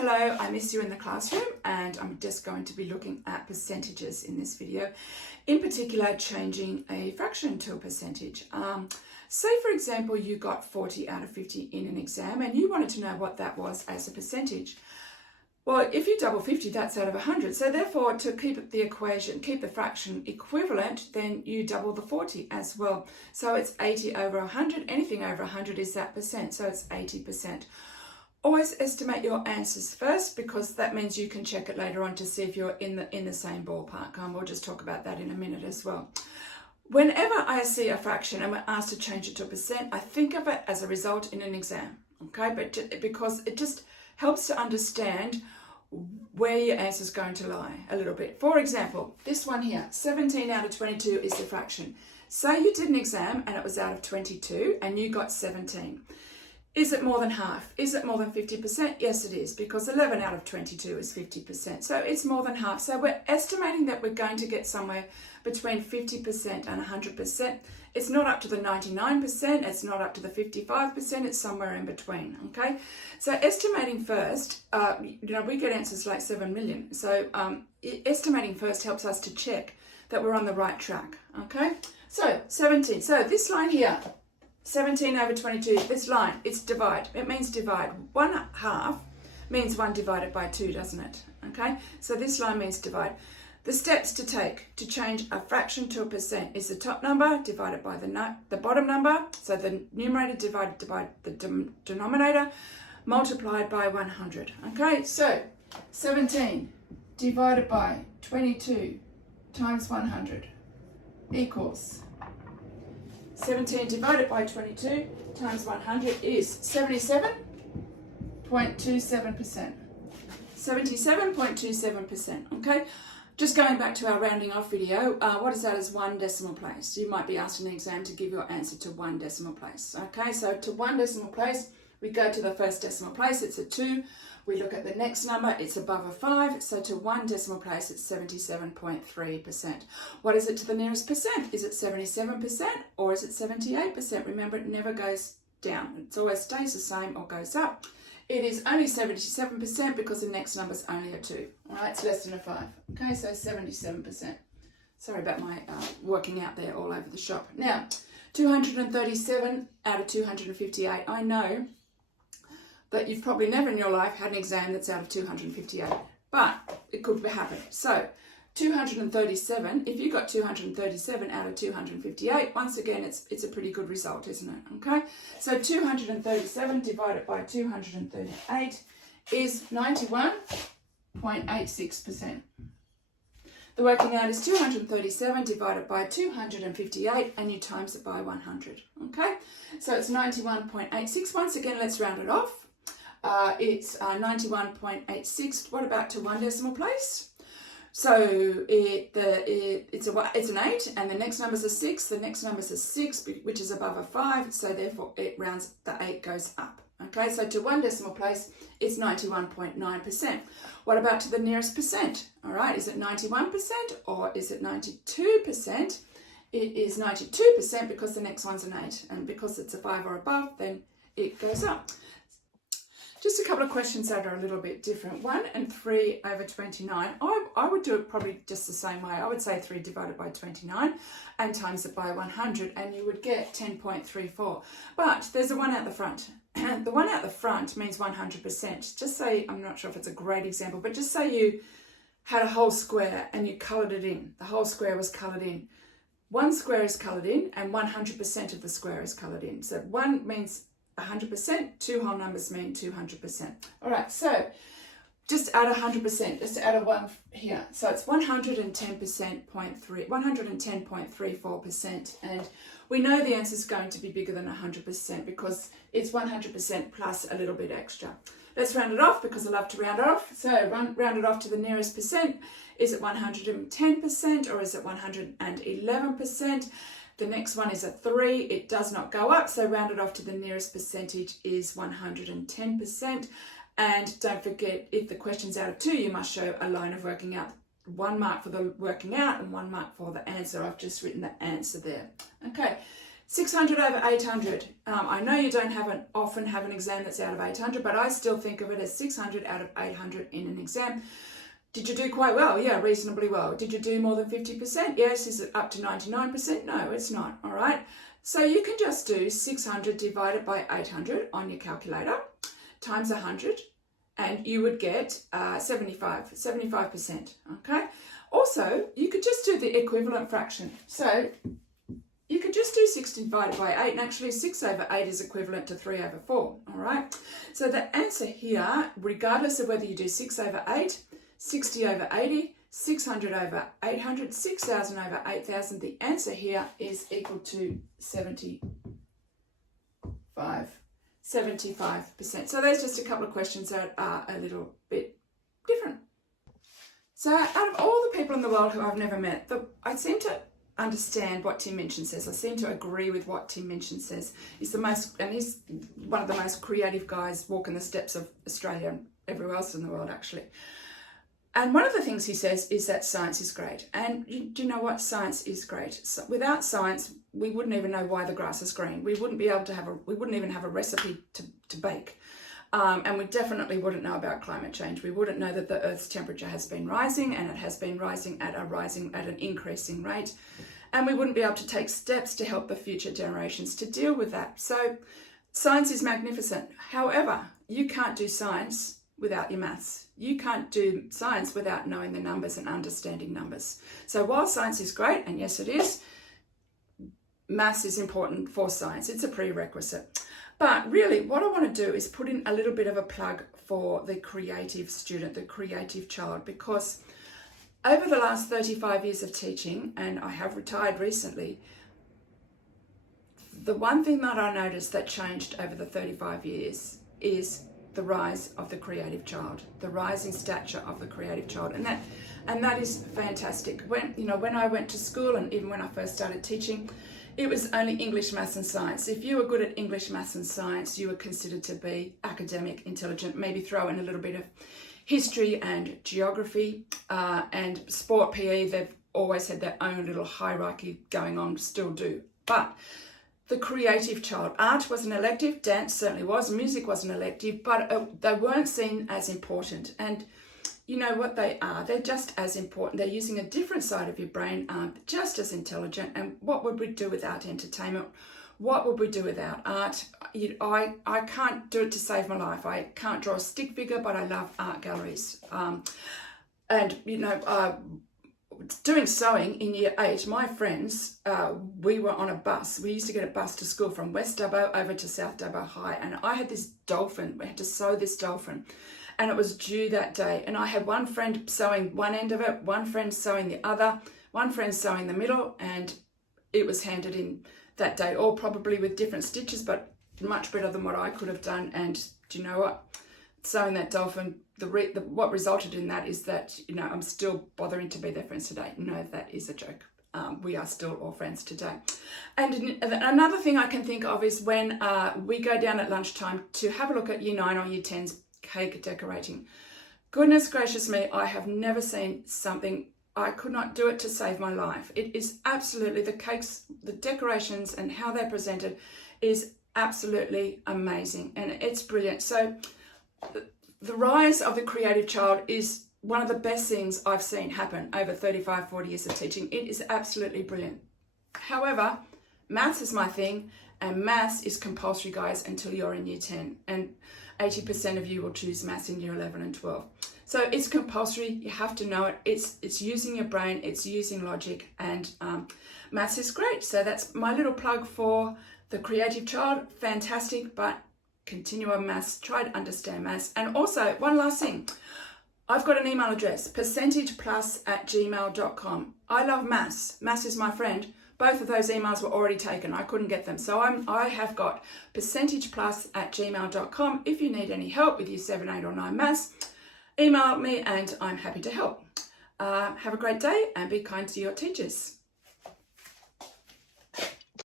Hello, I miss you in the classroom, and I'm just going to be looking at percentages in this video, in particular changing a fraction to a percentage. Say for example you got 40 out of 50 in an exam and you wanted to know what that was as a percentage. Well, if you double 50, that's out of 100. So therefore, to keep the equation, keep the fraction equivalent, then you double the 40 as well. So it's 80 over 100. Anything over 100 is that percent, so it's 80%. Always estimate your answers first, because that means you can check it later on to see if you're in the same ballpark. We'll just talk about that in a minute as well. Whenever I see a fraction and we're asked to change it to a percent, I think of it as a result in an exam, okay? But because it just helps to understand where your answer is going to lie a little bit. For example, this one here, 17 out of 22 is the fraction. Say you did an exam and it was out of 22 and you got 17. Is it more than half? Is it more than 50%? Yes, it is, because 11 out of 22 is 50%. So it's more than half. So we're estimating that we're going to get somewhere between 50% and 100%. It's not up to the 99%. It's not up to the 55%. It's somewhere in between, okay? So estimating first, we get answers like 7 million. So estimating first helps us to check that we're on the right track, okay? So 17. So this line here, 17 over 22, this line, it's divide. It means divide. 1/2 means 1 divided by 2, doesn't it? Okay, so this line means divide. The steps to take to change a fraction to a percent is the top number divided by the bottom number. So the numerator divided by the denominator multiplied by 100. Okay, so 17 divided by 22 times 100 equals 17 divided by 22 times 100 is 77.27%. 77.27%, okay? Just going back to our rounding off video, what is that as 1 decimal place? You might be asked in an exam to give your answer to 1 decimal place, okay? So to 1 decimal place, we go to the first decimal place, it's a 2. We look at the next number, it's above a 5. So to 1 decimal place, it's 77.3%. What is it to the nearest percent? Is it 77% or is it 78%? Remember, it never goes down. It always stays the same or goes up. It is only 77% because the next number is only a 2. All right, it's less than a 5. Okay, so 77%. Sorry about my working out there all over the shop. Now, 237 out of 258. I know that you've probably never in your life had an exam that's out of 258, but it could happen. So 237, if you got 237 out of 258, once again, it's a pretty good result, isn't it? Okay, so 237 divided by 238 is 91.86%. The working out is 237 divided by 258, and you times it by 100, okay? So it's 91.86. Once again, let's round it off. It's 91.86. What about to 1 decimal place? So it's an 8, and the next number's a 6. The next number's a 6, which is above a 5. So therefore, it rounds. The 8 goes up. Okay, so to 1 decimal place, it's 91.9%. What about to the nearest percent? All right, is it 91% or is it 92%? It is 92% because the next one's an 8, and because it's a 5 or above, then it goes up. Just a couple of questions that are a little bit different. 1 and 3 over 29. I would do it probably just the same way. I would say 3 divided by 29 and times it by 100, and you would get 10.34. But there's a 1 out the front. The 1 out the front means 100%. Just say, I'm not sure if it's a great example, but just say you had a whole square and you coloured it in. The whole square was coloured in. 1 square is coloured in and 100% of the square is coloured in. So 1 means 100%, 2 whole numbers mean 200%. All right, so just add 100%, just add a 1 here. So it's 110.34%, and we know the answer is going to be bigger than 100% because it's 100% plus a little bit extra. Let's round it off because I love to round off. So round it off to the nearest percent. Is it 110% or is it 111%? The next one is a 3. It does not go up, so round it off to the nearest percentage is 110%. And don't forget, if the question's out of 2, you must show a line of working out. 1 mark for the working out and 1 mark for the answer. I've just written the answer there. Okay, 600 over 800. I know you don't often have an exam that's out of 800, but I still think of it as 600 out of 800 in an exam. Did you do quite well? Yeah, reasonably well. Did you do more than 50%? Yes. Is it up to 99%? No, it's not. All right. So you can just do 600 divided by 800 on your calculator times 100, and you would get 75%. Okay. Also, you could just do the equivalent fraction. So you could just do 6 divided by 8, and actually 6 over 8 is equivalent to 3 over 4, all right? So the answer here, regardless of whether you do 6 over 8, 60 over 80, 600 over 800, 6,000 over 8,000, the answer here is equal to 75%. So there's just a couple of questions that are a little bit different. So out of all the people in the world who I've never met, I seem to understand what Tim Minchin says. I seem to agree with what Tim Minchin says. He's one of the most creative guys walking the steps of Australia and everywhere else in the world, actually. And one of the things he says is that science is great. And do you know what? Science is great. So without science, we wouldn't even know why the grass is green. We wouldn't be able to we wouldn't even have a recipe to bake. And we definitely wouldn't know about climate change. We wouldn't know that the Earth's temperature has been rising, and it has been rising at an increasing rate. And we wouldn't be able to take steps to help the future generations to deal with that. So science is magnificent. However, you can't do science without your maths. You can't do science without knowing the numbers and understanding numbers. So while science is great, and yes it is, maths is important for science. It's a prerequisite. But really, what I want to do is put in a little bit of a plug for the creative student, the creative child, because over the last 35 years of teaching, and I have retired recently, the one thing that I noticed that changed over the 35 years is the rise of the creative child, the rising stature of the creative child. And that is fantastic. When I went to school, and even when I first started teaching, it was only English, maths and science. If you were good at English, maths and science, you were considered to be academic, intelligent, maybe throw in a little bit of history and geography and sport PE. They've always had their own little hierarchy going on, still do. But the creative child, art was an elective, dance certainly was, music was an elective, but they weren't seen as important. And you know what they are? They're just as important. They're using a different side of your brain, just as intelligent. And what would we do without entertainment? What would we do without art? I can't do it to save my life. I can't draw a stick figure, but I love art galleries. Doing sewing in year 8, my friends, we were on a bus. We used to get a bus to school from West Dubbo over to South Dubbo High. And I had this dolphin. We had to sew this dolphin. And it was due that day. And I had one friend sewing one end of it, one friend sewing the other, one friend sewing the middle, and it was handed in that day, all probably with different stitches, but much better than what I could have done. And do you know what? Sewing that dolphin, what resulted in that is that, I'm still bothering to be their friends today. No, that is a joke. We are still all friends today. And another thing I can think of is when we go down at lunchtime to have a look at year 9 or year 10's cake decorating. Goodness gracious me, I have never seen something. I could not do it to save my life. It is absolutely, the cakes, the decorations and how they're presented is absolutely amazing, and it's brilliant. So the rise of the creative child is one of the best things I've seen happen over 35, 40 years of teaching. It is absolutely brilliant. However, maths is my thing, and maths is compulsory, guys, until you're in year 10. And 80% of you will choose maths in year 11 and 12. So it's compulsory. You have to know it. It's using your brain. It's using logic, and maths is great. So that's my little plug for the creative child. Fantastic, but continue on maths. Try to understand maths. And also, one last thing. I've got an email address, percentageplus@gmail.com. I love maths. Maths is my friend. Both of those emails were already taken. I couldn't get them. So I have got percentageplus@gmail.com. If you need any help with your 7, 8 or 9 maths, email me and I'm happy to help. Have a great day and be kind to your teachers.